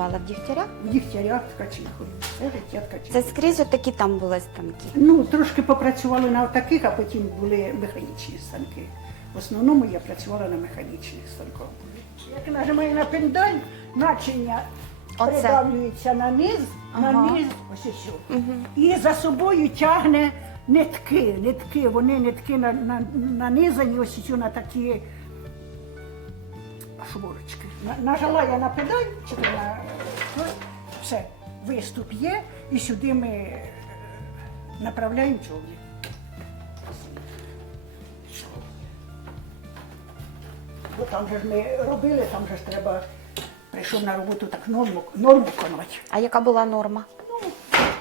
працювала в Дігтярях? В Дігтярях ткачихою. Все життя ткачихою. Це скрізь отакі там були станки. Ну, трошки попрацювали на таких, а потім були механічні станки. В основному я працювала на механічних станках. Як нажимаю на пендаль, начиня Оце. придавлюється на низ, Ага. на низ, ось і все. І за собою тягне нитки, нитки, вони нитки на, на, нанизані ось цю на такі шворочки. Нажала я на педаль, чи на все, виступ є, і сюди ми е, направляємо човник. Бо там же ж ми робили, там же ж треба, прийшов на роботу так норму, норму конати. А яка була норма? Ну,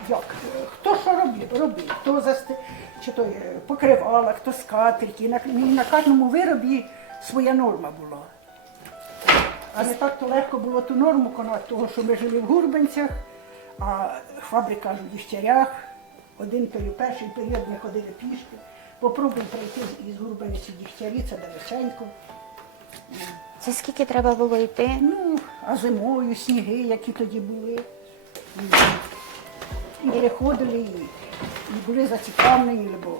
як? Хто що робив? Робив. Хто засти... чи то е, покривала, хто скатерті. На, на кожному виробі своя норма була. Але так то легко було ту норму конати, того, що ми жили в Гурбанцях, а фабрика ж у Дігтярях. Один перший період ми ходили пішки. Попробуй пройти із Гурбанців в Дігтярі, це далеченько. Це скільки треба було йти? Ну, а зимою сніги, які тоді були. І переходили, і, і були зацікавлені, бо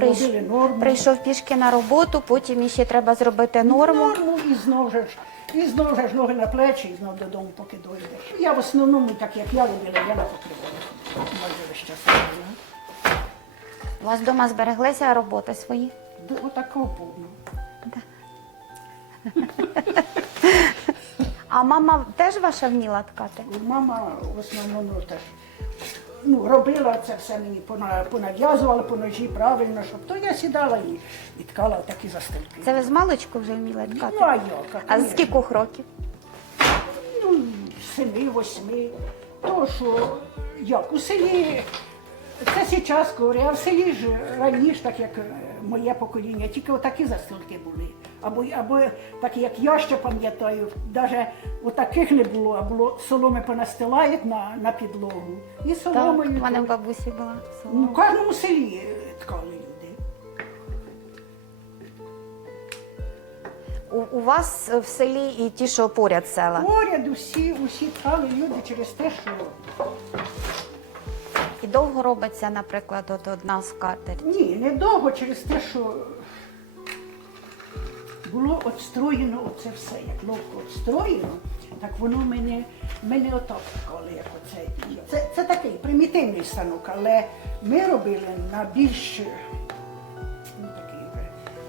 Прийш- робили норму. Прийшов пішки на роботу, потім іще треба зробити норму. Норму і знов же ж, і знов же ж ноги на плечі, і знов додому, поки дойдеш. Я в основному, так як я робила, я на покривала. Майже весь час робила. У вас вдома збереглися роботи свої? До отакого повного. А мама теж ваша вміла ткати? Мама в основному теж ну, робила це все мені, пона- понав'язувала по ножі правильно, щоб то я сідала і, і ткала такі застилки. Це ви з маличку вже вміли ткати? Ну, а як? А з скількох років? Ну, семи, восьми. То, що як у селі, це зараз говорю, а в селі ж раніше, так як е, моє покоління, тільки отакі застилки були. Або, або так як я ще пам'ятаю, навіть отаких не було, а було соломи понастилають на, на підлогу. І Так, соломою. в мене в бабусі була Ну, солома. в кожному селі ткали люди. У, у вас в селі і ті, що поряд села. Поряд усі, усі ткали люди через те, що І довго робиться, наприклад, от одна скатерть. Ні, недовго через те, що було отстроєно оце все, як ловко отстроєно, так воно мене, мене отак ткали, як оце. Це, це такий примітивний станок, але ми робили на більш ну, такий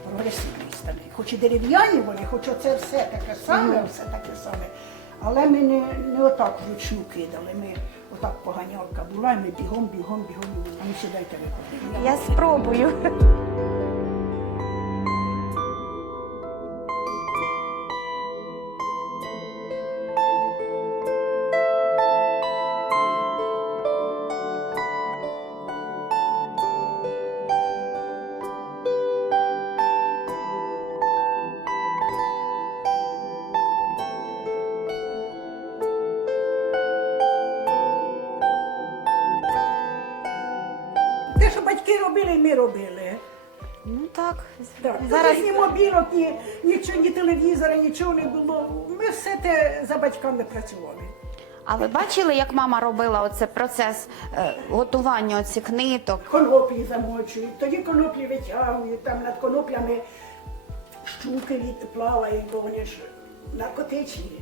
прогресивний станок. Хоч і дерев'яні вони, хоч оце все таке саме, все таке саме. Але ми не, не отак вручну кидали. Ми отак поганялка була, і ми бігом, бігом, бігом. А ну сідайте ви. Я спробую. Батьки робили, і ми робили. Ну так. Так. Зараз ні мобілок, ні, нічого, ні телевізора, нічого не було. Ми все те за батьками працювали. А ви бачили, як мама робила оце процес е, готування оцих ниток? Коноплі замочують, тоді коноплі витягують, там над коноплями щуки від плавають, бо вони ж наркотичні.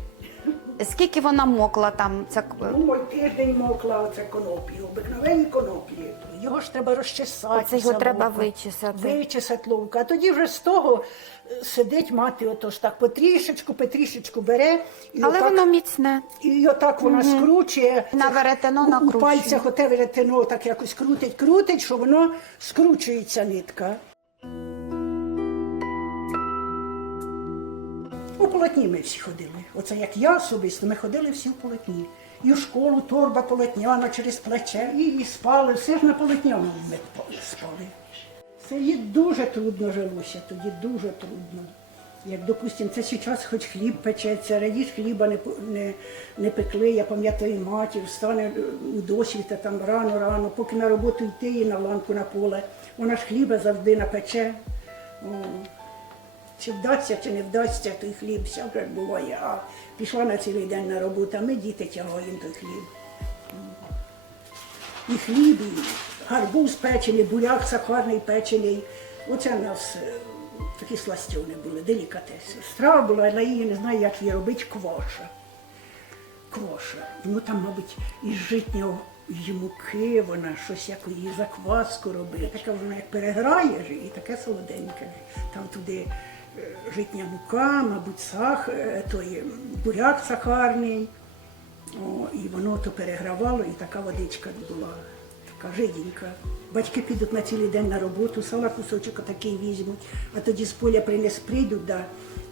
Скільки вона мокла там? Ця... Ну, мой тиждень мокла оце коноплі, обикновенні коноплі. Його ж треба розчесати. Оце його треба вичесати. Вичесати ловко. А тоді вже з того е, сидить мати, отож так потрішечку, потрішечку бере. І Але отак, воно міцне. І отак вона скручує. На веретено у- У пальцях оте веретено так якось крутить, крутить, що воно скручується нитка. Полотні ми всі ходили. Оце як я особисто, ми ходили всі в полотні. І в школу торба полотняна через плече, і, і спали, все ж на полотняному ми спали. Це їй дуже трудно жилося, тоді дуже трудно. Як, допустимо, це зараз хоч хліб печеться, раніше хліба не, не, не пекли, я пам'ятаю, матір встане у досвіта там рано-рано, поки на роботу йти і на ланку на поле. Вона ж хліба завжди напече. О. чи вдасться, чи не вдасться той хліб, всяке буває. А пішла на цілий день на роботу, а ми діти тягаємо той хліб. І хліб, і гарбуз печений, буряк сахарний печений. Оце в нас е, такі сластьони були, делікатеси. Страва була, але її не знаю, як її робити, кваша. Кваша. Ну там, мабуть, із житнього її муки вона щось як її закваску робить. Таке воно як переграєш і таке солоденьке. Там туди житня мука, мабуть, сах, е, той буряк сахарний. О, і воно то перегравало, і така водичка була, така жиденька. Батьки підуть на цілий день на роботу, сала кусочок отакий візьмуть, а тоді з поля принес прийдуть, да,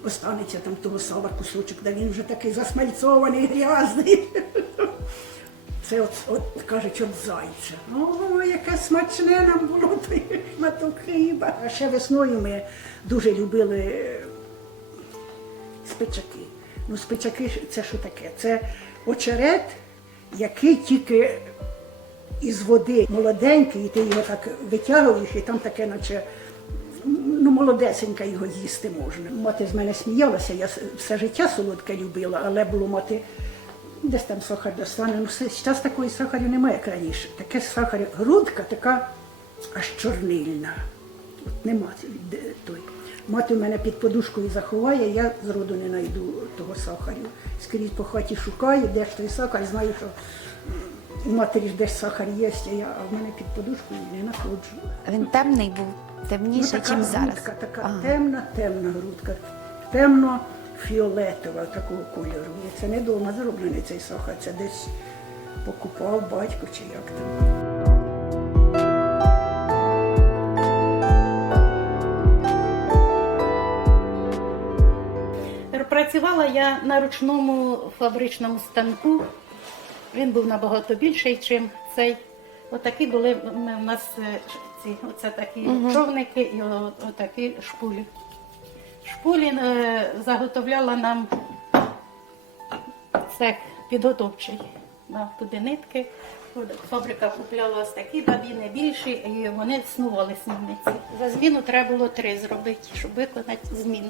останеться там того сала кусочок, да він вже такий засмальцований, грязний. Це от, от кажуть, от зайця. О, яке смачне нам було той шматок хліба. А ще весною ми дуже любили е, спичаки. Ну, спичаки це що таке? Це очерет, який тільки із води молоденький, і ти його так витягуєш, і там таке, наче ну, молодесенька його їсти можна. Мати з мене сміялася, я все життя солодке любила, але було мати. Десь там сахар достане. Ну, зараз такої сахарю немає, як раніше. Таке сахар, грудка така аж чорнильна. От нема той. Мати в мене під подушкою заховає, я зроду не знайду того сахарю. Скрізь по хаті шукаю, де ж той сахар, знаю, що у матері ж десь сахар є, а я а в мене під подушкою не знаходжу. Він темний був, темніше, така ніж зараз. грудка, така Ага. темна, темна грудка, темно фіолетова такого кольору. І це не вдома зроблений цей сахар, це десь покупав батько чи як там. Працювала я на ручному фабричному станку. Він був набагато більший, ніж цей. Отакі були у нас е, ці, оце такі човники і отакі шпулі. Шпулі е, заготовляла нам цех підготовчий. Туди нитки. Фабрика купляла ось такі бабіни більші, і вони снували смільниці. За зміну треба було три зробити, щоб виконати зміну.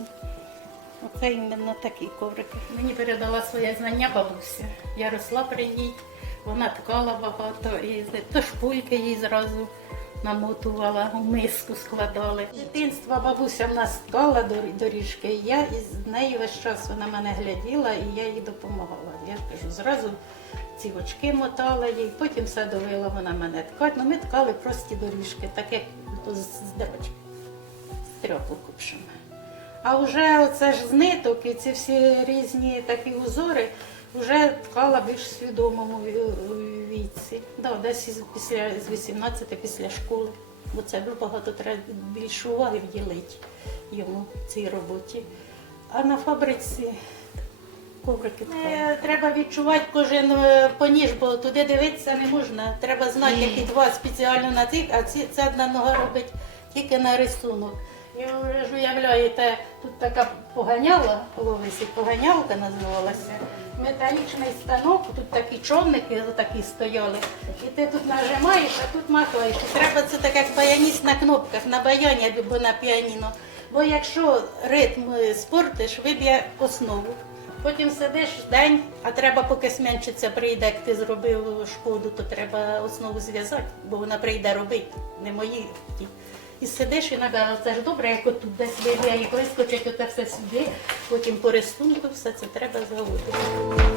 Оце іменно такі коврики. Мені передала своє знання бабуся. Я росла при ній, вона ткала багато, і то шпульки їй зразу намотувала, у миску складали. З Дитинства бабуся в нас дор- доріжки, і я із нею весь час вона мене гляділа і я їй допомагала. Я кажу, зразу ці очки мотала їй, потім все довела вона мене ткати. Ну, ми ткали прості доріжки, так як з, з дерочки, з трьоху купшими. А вже оце ж з ниток і ці всі різні такі узори вже ткала більш свідомому віці. Да, десь із- після з 18 після школи. Бо це дуже багато треба більше уваги вділити йому цій роботі. А на фабриці коврики ткали. Треба відчувати кожен е, поніж, бо туди дивитися не можна. Треба знати, які два спеціально на цих, а ці, ця одна нога робить тільки на рисунок. І ви ж уявляєте, тут така поганяла, ловисі, поганялка називалася. Металічний станок, тут такі човники такі стояли. І ти тут нажимаєш, а тут махаєш. І треба це так як баяніст на кнопках, на баяні або на піаніно. Бо якщо ритм спортиш, виб'є основу. Потім сидиш день, а треба, поки смянчиця прийде, як ти зробив шкоду, то треба основу зв'язати, бо вона прийде робити, не мої. І сидиш і нагадав, це ж добре, як отут десь виб'є, як вискочить оте все сюди, потім по рисунку все це треба заводити.